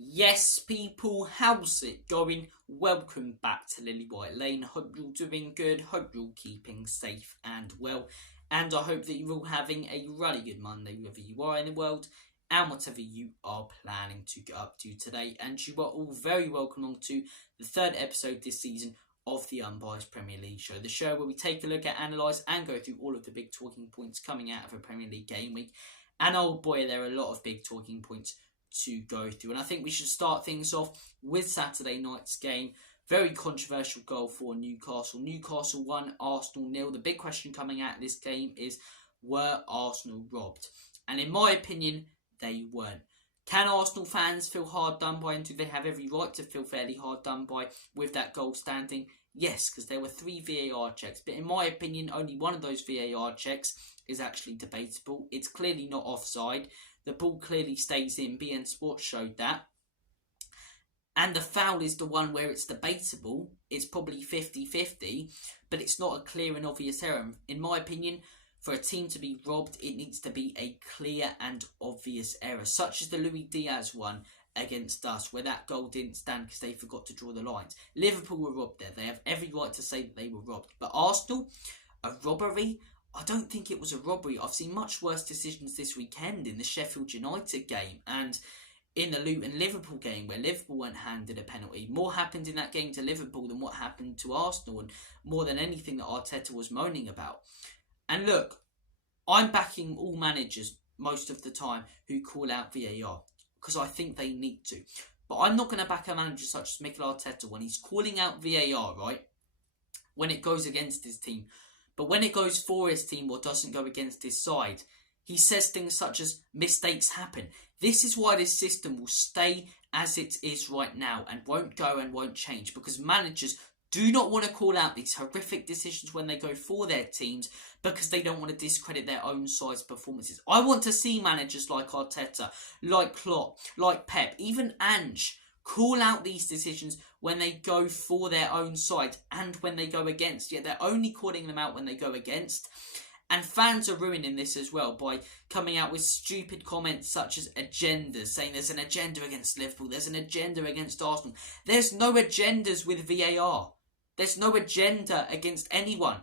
Yes, people, how's it going? Welcome back to Lily White Lane. Hope you're doing good. Hope you're keeping safe and well. And I hope that you're all having a really good Monday, wherever you are in the world, and whatever you are planning to get up to today. And you are all very welcome along to the third episode this season of the Unbiased Premier League show. The show where we take a look at, analyse, and go through all of the big talking points coming out of a Premier League game week. And oh boy, there are a lot of big talking points to go through, and I think we should start things off with Saturday night's game. Very controversial goal for Newcastle. Newcastle 1, Arsenal 0. The big question coming out of this game is, were Arsenal robbed? And in my opinion, they weren't. Can Arsenal fans feel hard done by, and do they have every right to feel fairly hard done by with that goal standing? Yes, because there were 3 VAR checks, but in my opinion, only one of those VAR checks is actually debatable. It's clearly not offside. The ball clearly stays in. BN Sports showed that. And the foul is the one where it's debatable. It's probably 50-50, but it's not a clear and obvious error. In my opinion, for a team to be robbed, it needs to be a clear and obvious error, such as the Luis Diaz one against us, where that goal didn't stand because they forgot to draw the lines. Liverpool were robbed there. They have every right to say that they were robbed. But Arsenal, a robbery? I don't think it was a robbery. I've seen much worse decisions this weekend in the Sheffield United game and in the Luton Liverpool game, where Liverpool weren't handed a penalty. More happened in that game to Liverpool than what happened to Arsenal, and more than anything that Arteta was moaning about. And look, I'm backing all managers most of the time who call out VAR because I think they need to. But I'm not going to back a manager such as Mikel Arteta when he's calling out VAR, right, when it goes against his team. But when it goes for his team or doesn't go against his side, he says things such as mistakes happen. This is why this system will stay as it is right now and won't go and won't change, because managers do not want to call out these horrific decisions when they go for their teams because they don't want to discredit their own side's performances. I want to see managers like Arteta, like Klopp, like Pep, even Ange, call out these decisions when they go for their own side and when they go against. Yet they're only calling them out when they go against. And fans are ruining this as well by coming out with stupid comments such as agendas, saying there's an agenda against Liverpool, there's an agenda against Arsenal. There's no agendas with VAR. There's no agenda against anyone.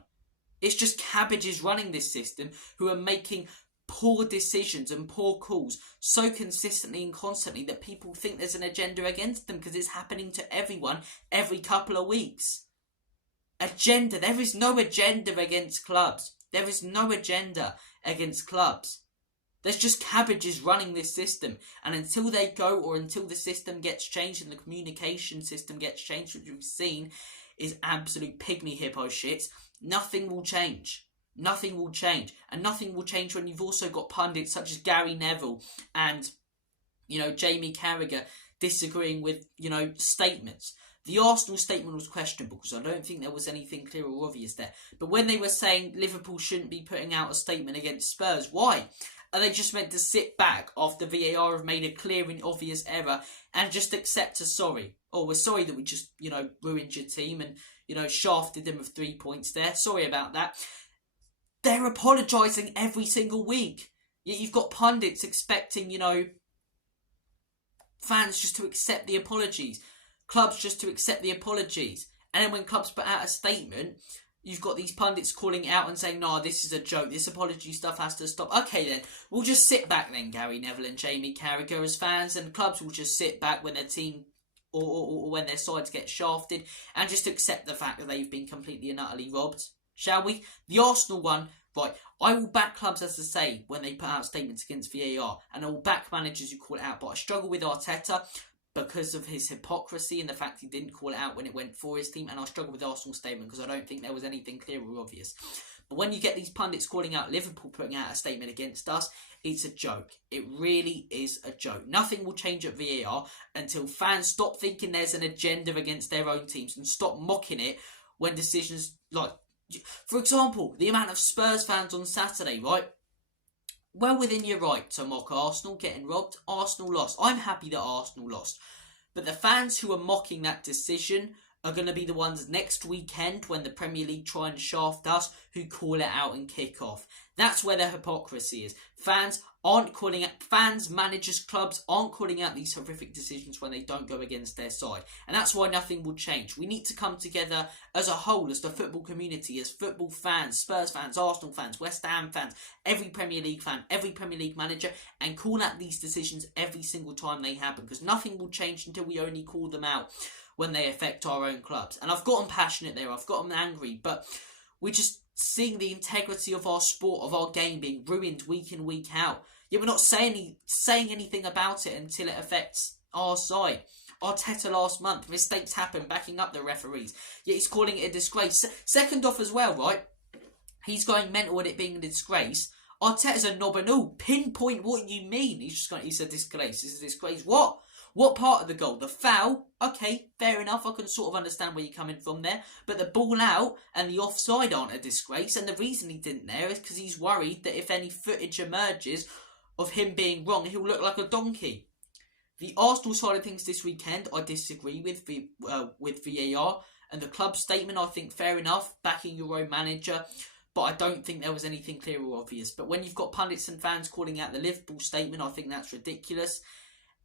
It's just cabbages running this system who are making poor decisions and poor calls so consistently and constantly that people think there's an agenda against them because it's happening to everyone every couple of weeks. Agenda. There is no agenda against clubs. There is no agenda against clubs. There's just cabbages running this system. And until they go, or until the system gets changed and the communication system gets changed, which we've seen is absolute pygmy hippo shit, nothing will change. Nothing will change. And nothing will change when you've also got pundits such as Gary Neville and, Jamie Carragher disagreeing with, statements. The Arsenal statement was questionable because I don't think there was anything clear or obvious there. But when they were saying Liverpool shouldn't be putting out a statement against Spurs, why? Are they just meant to sit back after VAR have made a clear and obvious error and just accept a sorry? Oh, we're sorry that we just, ruined your team and, shafted them of 3 points there. Sorry about that. They're apologising every single week. Yet you've got pundits expecting, fans just to accept the apologies. Clubs just to accept the apologies. And then when clubs put out a statement, you've got these pundits calling it out and saying, no, this is a joke. This apology stuff has to stop. Okay, then. We'll just sit back then, Gary Neville and Jamie Carragher as fans. And clubs will just sit back when their team or when their sides get shafted and just accept the fact that they've been completely and utterly robbed. Shall we? The Arsenal one, right, I will back clubs, as I say, when they put out statements against VAR, and I will back managers who call it out, but I struggle with Arteta because of his hypocrisy and the fact he didn't call it out when it went for his team, and I struggle with Arsenal's statement because I don't think there was anything clear or obvious. But when you get these pundits calling out Liverpool putting out a statement against us, it's a joke. It really is a joke. Nothing will change at VAR until fans stop thinking there's an agenda against their own teams and stop mocking it when decisions like, for example, the amount of Spurs fans on Saturday, right? Well within your right to mock Arsenal getting robbed. Arsenal lost. I'm happy that Arsenal lost. But the fans who are mocking that decision are going to be the ones next weekend when the Premier League try and shaft us who call it out and kick off. That's where the hypocrisy is. Fans, managers, clubs aren't calling out these horrific decisions when they don't go against their side. And that's why nothing will change. We need to come together as a whole, as the football community, as football fans, Spurs fans, Arsenal fans, West Ham fans, every Premier League fan, every Premier League manager, and call out these decisions every single time they happen. Because nothing will change until we only call them out when they affect our own clubs. And I've gotten passionate there, I've gotten angry, but we're just seeing the integrity of our sport, of our game being ruined week in, week out. Yet we're not saying anything about it until it affects our side. Arteta last month, mistakes happen, backing up the referees. Yet he's calling it a disgrace. Second off as well, right? He's going mental at it being a disgrace. Arteta's a knob and all. Pinpoint what you mean. He's a disgrace. It's a disgrace. What? What part of the goal? The foul? Okay, fair enough. I can sort of understand where you're coming from there. But the ball out and the offside aren't a disgrace. And the reason he didn't there is because he's worried that if any footage emerges of him being wrong, he'll look like a donkey. The Arsenal side of things this weekend, I disagree with VAR. And the club statement, I think, fair enough, backing your own manager. But I don't think there was anything clear or obvious. But when you've got pundits and fans calling out the Liverpool statement, I think that's ridiculous.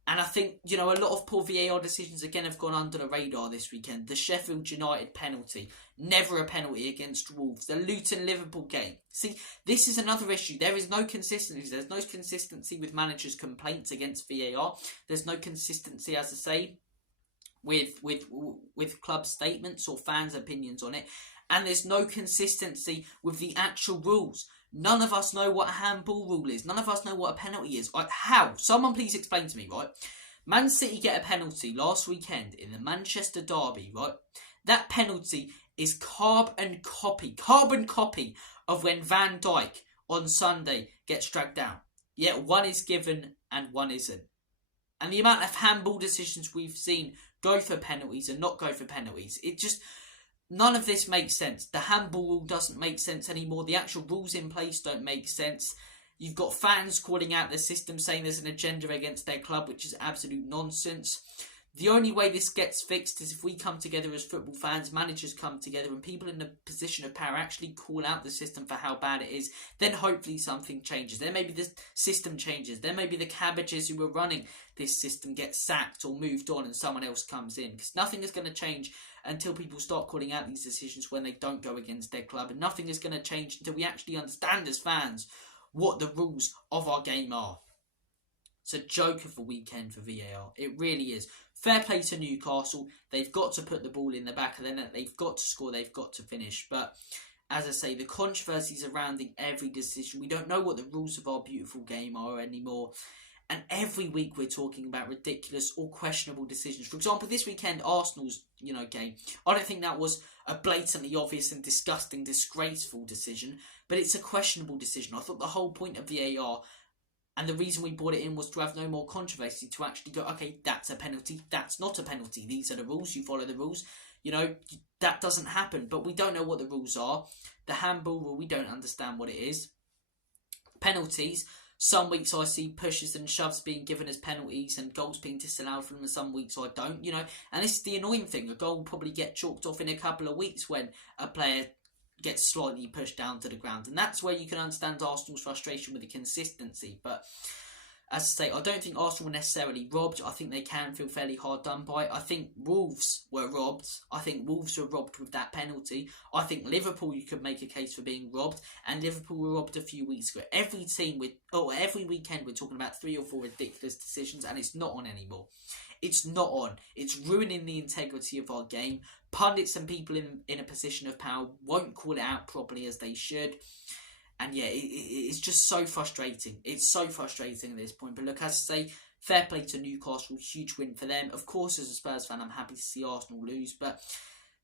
And I think, a lot of poor VAR decisions again have gone under the radar this weekend. The Sheffield United penalty, never a penalty against Wolves. The Luton-Liverpool game. See, this is another issue. There is no consistency. There's no consistency with managers' complaints against VAR. There's no consistency, as I say, with club statements or fans' opinions on it. And there's no consistency with the actual rules. None of us know what a handball rule is. None of us know what a penalty is. How? Someone please explain to me, right? Man City get a penalty last weekend in the Manchester derby, right? That penalty is carbon copy of when Van Dijk on Sunday gets dragged down. Yet one is given and one isn't. And the amount of handball decisions we've seen go for penalties and not go for penalties, none of this makes sense. The handball rule doesn't make sense anymore. The actual rules in place don't make sense. You've got fans calling out the system, saying there's an agenda against their club, which is absolute nonsense. The only way this gets fixed is if we come together as football fans, managers come together, and people in a position of power actually call out the system for how bad it is. Then hopefully something changes. Then maybe the system changes. Then maybe the cabbages who were running this system get sacked or moved on and someone else comes in. Because nothing is going to change until people start calling out these decisions when they don't go against their club. And nothing is going to change until we actually understand as fans what the rules of our game are. It's a joke of a weekend for VAR. It really is. Fair play to Newcastle. They've got to put the ball in the back of the net. They've got to score. They've got to finish. But as I say, the controversy surrounding every decision. We don't know what the rules of our beautiful game are anymore. And every week we're talking about ridiculous or questionable decisions. For example, this weekend, Arsenal's game. I don't think that was a blatantly obvious and disgusting, disgraceful decision. But it's a questionable decision. I thought the whole point of VAR and the reason we brought it in was to have no more controversy, to actually go, okay, that's a penalty, that's not a penalty. These are the rules, you follow the rules. That doesn't happen, but we don't know what the rules are. The handball rule, we don't understand what it is. Penalties, some weeks I see pushes and shoves being given as penalties and goals being disallowed from them, and some weeks I don't, And this is the annoying thing. A goal will probably get chalked off in a couple of weeks when a player gets slightly pushed down to the ground, and that's where you can understand Arsenal's frustration with the consistency. But as I say, I don't think Arsenal were necessarily robbed. I think they can feel fairly hard done by. I think Wolves were robbed. I think Wolves were robbed with that penalty. I think Liverpool, you could make a case for being robbed, and Liverpool were robbed a few weeks ago. Every weekend we're talking about 3 or 4 ridiculous decisions, and it's not on anymore. It's not on. It's ruining the integrity of our game. Pundits and people in a position of power won't call it out properly as they should. And yeah, it's just so frustrating. It's so frustrating at this point. But look, as I say, fair play to Newcastle. Huge win for them. Of course, as a Spurs fan, I'm happy to see Arsenal lose. But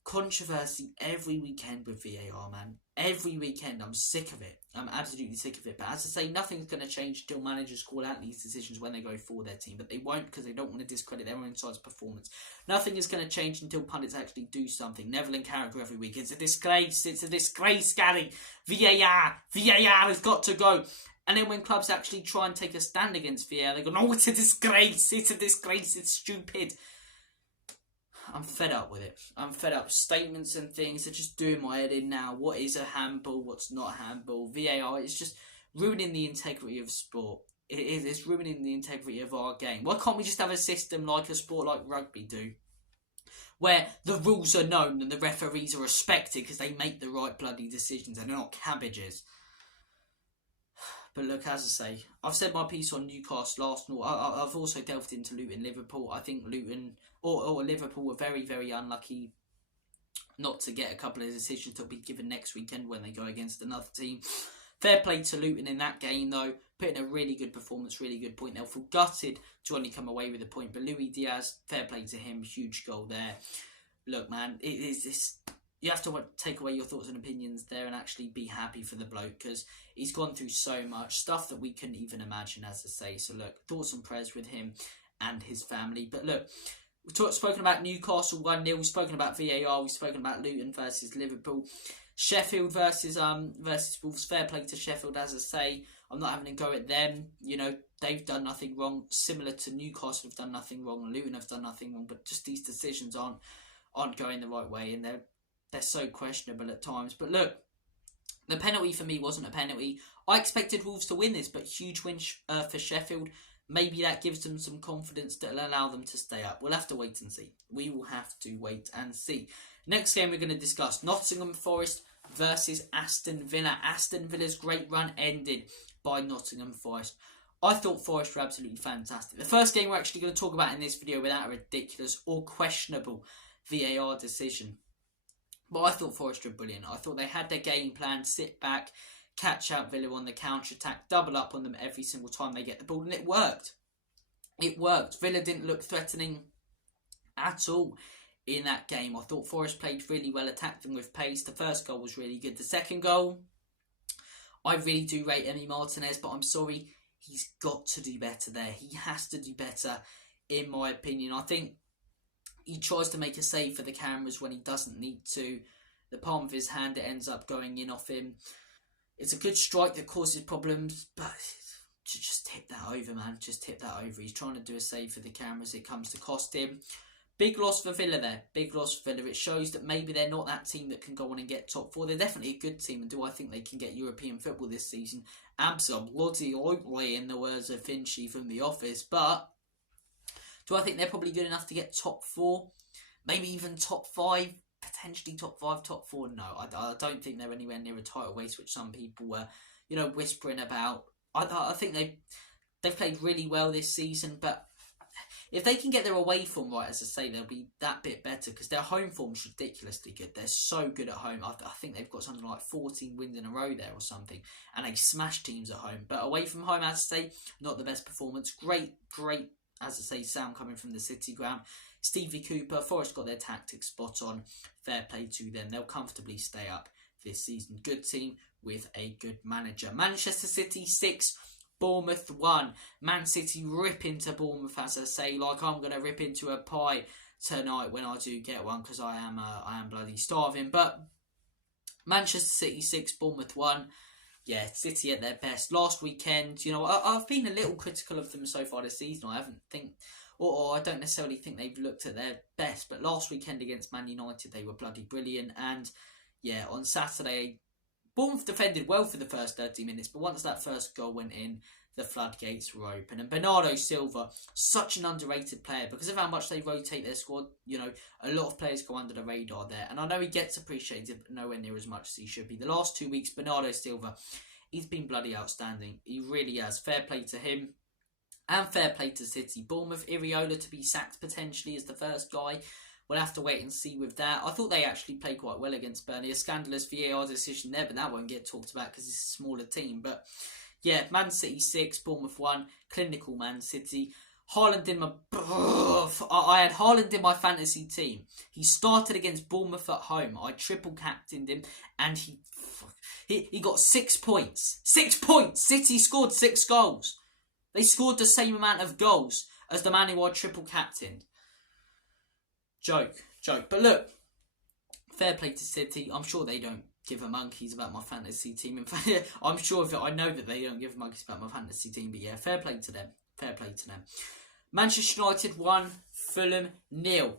controversy every weekend with VAR, man. Every weekend. I'm sick of it. I'm absolutely sick of it. But as I say, nothing's going to change until managers call out these decisions when they go for their team. But they won't, because they don't want to discredit their own side's performance. Nothing is going to change until pundits actually do something. Neville and Carragher every week. It's a disgrace. It's a disgrace, Gary. VAR has got to go. And then when clubs actually try and take a stand against VAR, they go, no, it's a disgrace. It's a disgrace. It's stupid. I'm fed up with it. I'm fed up. Statements and things are just doing my head in now. What is a handball? What's not a handball? VAR is just ruining the integrity of sport. It's ruining the integrity of our game. Why can't we just have a system like a sport like rugby do? Where the rules are known and the referees are respected because they make the right bloody decisions and they're not cabbages. But look, as I say, I've said my piece on Newcastle, Arsenal. I've also delved into Luton, Liverpool. I think Luton or Liverpool were very, very unlucky not to get a couple of decisions that will be given next weekend when they go against another team. Fair play to Luton in that game, though. Put in a really good performance, really good point. They'll feel gutted to only come away with a point. But Luis Diaz, fair play to him. Huge goal there. Look, man, it is this. You have to take away your thoughts and opinions there and actually be happy for the bloke because he's gone through so much stuff that we couldn't even imagine, as I say. So look, thoughts and prayers with him and his family. But look, we've spoken about Newcastle 1-0. We've spoken about VAR. We've spoken about Luton versus Liverpool. Sheffield versus Wolves. Fair play to Sheffield, as I say. I'm not having a go at them. You know, they've done nothing wrong. Similar to Newcastle have done nothing wrong. Luton have done nothing wrong. But just these decisions aren't going the right way, and they're so questionable at times. But look, the penalty for me wasn't a penalty. I expected Wolves to win this, but huge win for Sheffield. Maybe that gives them some confidence that will allow them to stay up. We'll have to wait and see. We will have to wait and see. Next game we're going to discuss, Nottingham Forest versus Aston Villa. Aston Villa's great run ended by Nottingham Forest. I thought Forest were absolutely fantastic. The first game we're actually going to talk about in this video without a ridiculous or questionable VAR decision. But I thought Forest were brilliant. I thought they had their game plan, sit back, catch out Villa on the counter-attack, double up on them every single time they get the ball, and it worked. It worked. Villa didn't look threatening at all in that game. I thought Forest played really well, attacked them with pace. The first goal was really good. The second goal, I really do rate Emi Martinez, but I'm sorry, he's got to do better there. He has to do better, in my opinion. I think he tries to make a save for the cameras when he doesn't need to. The palm of his hand, it ends up going in off him. It's a good strike that causes problems, but just tip that over, man. Just tip that over. He's trying to do a save for the cameras. It comes to cost him. Big loss for Villa there. Big loss for Villa. It shows that maybe they're not that team that can go on and get top four. They're definitely a good team. And do I think they can get European football this season? Absolutely, in the words of Finchy from The Office. But do I think they're probably good enough to get top four? Maybe even top five? Potentially top five, top four? No, I don't think they're anywhere near a title race, which some people were, whispering about. I think they've played really well this season, but if they can get their away form right, as I say, they'll be that bit better because their home form's ridiculously good. They're so good at home. I think they've got something like 14 wins in a row there or something, and they smash teams at home. But away from home, as I say, not the best performance. Great, as I say, sound coming from the City ground. Stevie Cooper, Forest got their tactics spot on. Fair play to them. They'll comfortably stay up this season. Good team with a good manager. Manchester City 6, Bournemouth 1. Man City rip into Bournemouth, as I say, like I'm going to rip into a pie tonight when I do get one, because I am bloody starving. But Manchester City 6, Bournemouth 1. Yeah, City at their best. Last weekend, I've been a little critical of them so far this season. I don't necessarily think they've looked at their best, but last weekend against Man United, they were bloody brilliant. And yeah, on Saturday, Bournemouth defended well for the first 30 minutes, but once that first goal went in, the floodgates were open. And Bernardo Silva, such an underrated player because of how much they rotate their squad. A lot of players go under the radar there. And I know he gets appreciated, but nowhere near as much as he should be. The last 2 weeks, Bernardo Silva, he's been bloody outstanding. He really has. Fair play to him. And fair play to City. Bournemouth, Iriola to be sacked potentially as the first guy. We'll have to wait and see with that. I thought they actually played quite well against Burnley. A scandalous VAR decision there, but that won't get talked about because it's a smaller team. But yeah, Man City 6, Bournemouth 1. Clinical Man City. Haaland in my... I had Haaland in my fantasy team. He started against Bournemouth at home. I triple captained him and he got 6 points. 6 points! City scored 6 goals. They scored the same amount of goals as the man who I triple captained. Joke. But look, fair play to City. I'm sure they don't give a monkeys about my fantasy team. In fact, I'm sure I know that they don't give a monkeys about my fantasy team. But yeah, fair play to them. Manchester United 1, Fulham 0.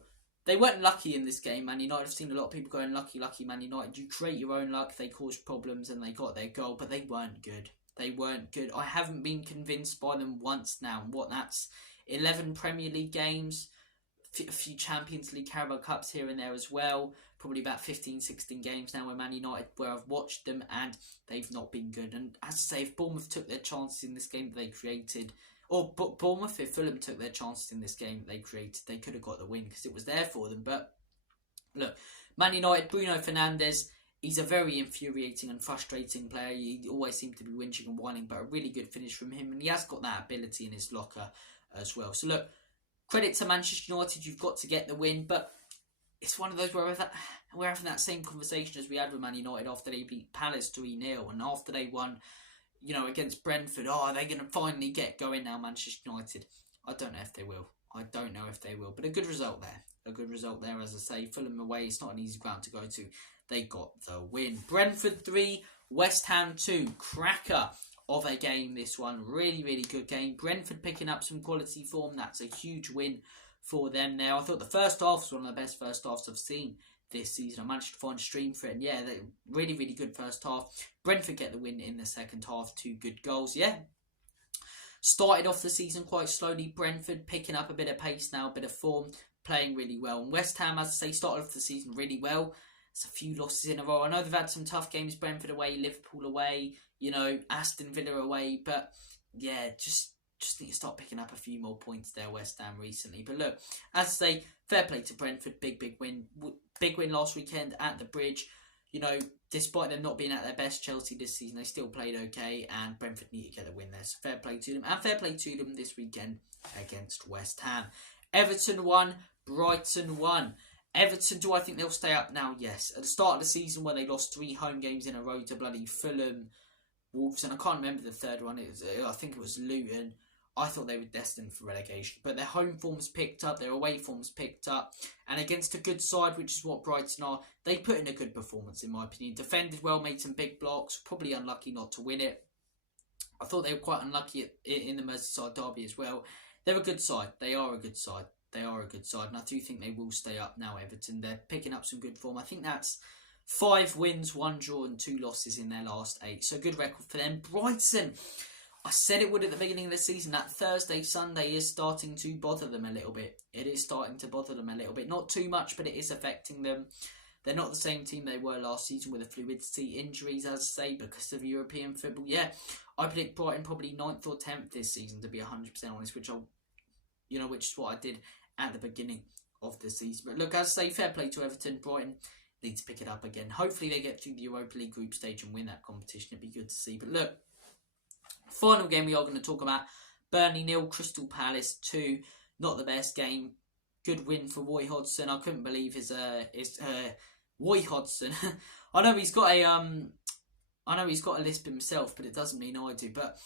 they weren't lucky in this game, Man United. I've seen a lot of people going, lucky, Man United. You create your own luck. They caused problems and they got their goal, but they weren't good. They weren't good. I haven't been convinced by them once now. That's 11 Premier League games, a few Champions League Carabao Cups here and there as well. Probably about 15, 16 games now with Man United where I've watched them and they've not been good. And as I say, if Bournemouth took their chances in this game that they created, or Bournemouth, if Fulham took their chances in this game that they created, they could have got the win because it was there for them. But look, Man United, Bruno Fernandes, he's a very infuriating and frustrating player. He always seems to be whinging and whining, but a really good finish from him. And he has got that ability in his locker as well. So look, credit to Manchester United, you've got to get the win. But it's one of those where we're having that same conversation as we had with Man United after they beat Palace 3-0 and after they won, against Brentford. Oh, are they going to finally get going now, Manchester United? I don't know if they will. But a good result there. As I say, Fulham away, it's not an easy ground to go to. They got the win. Brentford 3, West Ham 2. Cracker of a game, this one. Really, really good game. Brentford picking up some quality form. That's a huge win for them now. I thought the first half was one of the best first halves I've seen this season. I managed to find a stream for it. And yeah, they really, really good first half. Brentford get the win in the second half. 2 good goals. Yeah. Started off the season quite slowly. Brentford picking up a bit of pace now, a bit of form, playing really well. And West Ham, as I say, started off the season really well. It's a few losses in a row. I know they've had some tough games. Brentford away, Liverpool away, Aston Villa away. But yeah, just need to start picking up a few more points there, West Ham, recently. But look, as I say, fair play to Brentford. Big win. Big win last weekend at the Bridge. Despite them not being at their best, Chelsea this season, they still played okay, and Brentford need to get a win there. So fair play to them, and fair play to them this weekend against West Ham. Everton 1, Brighton 1. Everton, do I think they'll stay up now? Yes. At the start of the season, where they lost 3 home games in a row to bloody Fulham, Wolves, and I can't remember the third one. I think it was Luton. I thought they were destined for relegation. But their home form's picked up, their away form's picked up. And against a good side, which is what Brighton are, they put in a good performance, in my opinion. Defended well, made some big blocks. Probably unlucky not to win it. I thought they were quite unlucky in the Merseyside derby as well. They're a good side. They are a good side. And I do think they will stay up now, Everton. They're picking up some good form. I think that's 5 wins, 1 draw and 2 losses in their last 8. So good record for them. Brighton, I said it would at the beginning of the season. That Thursday, Sunday is starting to bother them a little bit. Not too much, but it is affecting them. They're not the same team they were last season with the fluidity, injuries, as I say, because of European football. Yeah, I predict Brighton probably 9th or 10th this season, to be 100% honest, which is what I did at the beginning of the season. But look, as I say, fair play to Everton. Brighton need to pick it up again. Hopefully they get through the Europa League group stage and win that competition. It'd be good to see. But look, final game we are going to talk about. Burnley 0, Crystal Palace 2. Not the best game. Good win for Roy Hodgson. I couldn't believe his Roy Hodgson. I know he's got a lisp himself, but it doesn't mean I do. But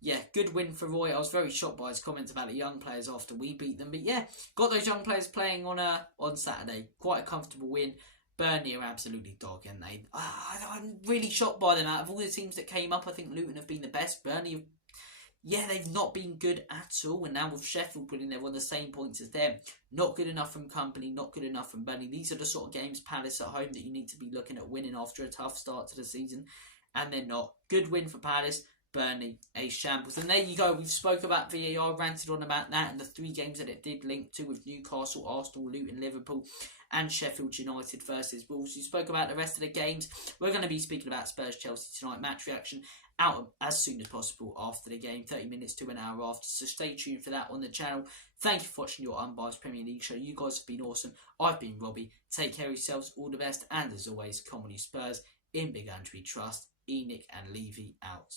yeah, good win for Roy. I was very shocked by his comments about the young players after we beat them. But yeah, got those young players playing on Saturday. Quite a comfortable win. Burnley are absolutely dog, aren't they? I'm really shocked by them. Out of all the teams that came up, I think Luton have been the best. Burnley, they've not been good at all. And now with Sheffield winning, they're on the same points as them. Not good enough from Company, not good enough from Burnley. These are the sort of games, Palace at home, that you need to be looking at winning after a tough start to the season. And they're not. Good win for Palace. Burnley, a shambles. And there you go. We've spoke about VAR, ranted on about that, and the 3 games that it did link to with Newcastle, Arsenal, Luton, Liverpool, and Sheffield United versus Wolves. We spoke about the rest of the games. We're going to be speaking about Spurs-Chelsea tonight. Match reaction out as soon as possible after the game, 30 minutes to an hour after. So stay tuned for that on the channel. Thank you for watching your Unbiased Premier League show. You guys have been awesome. I've been Robbie. Take care of yourselves. All the best. And as always, come on you Spurs. In Big Andrew we trust. Enoch and Levy out.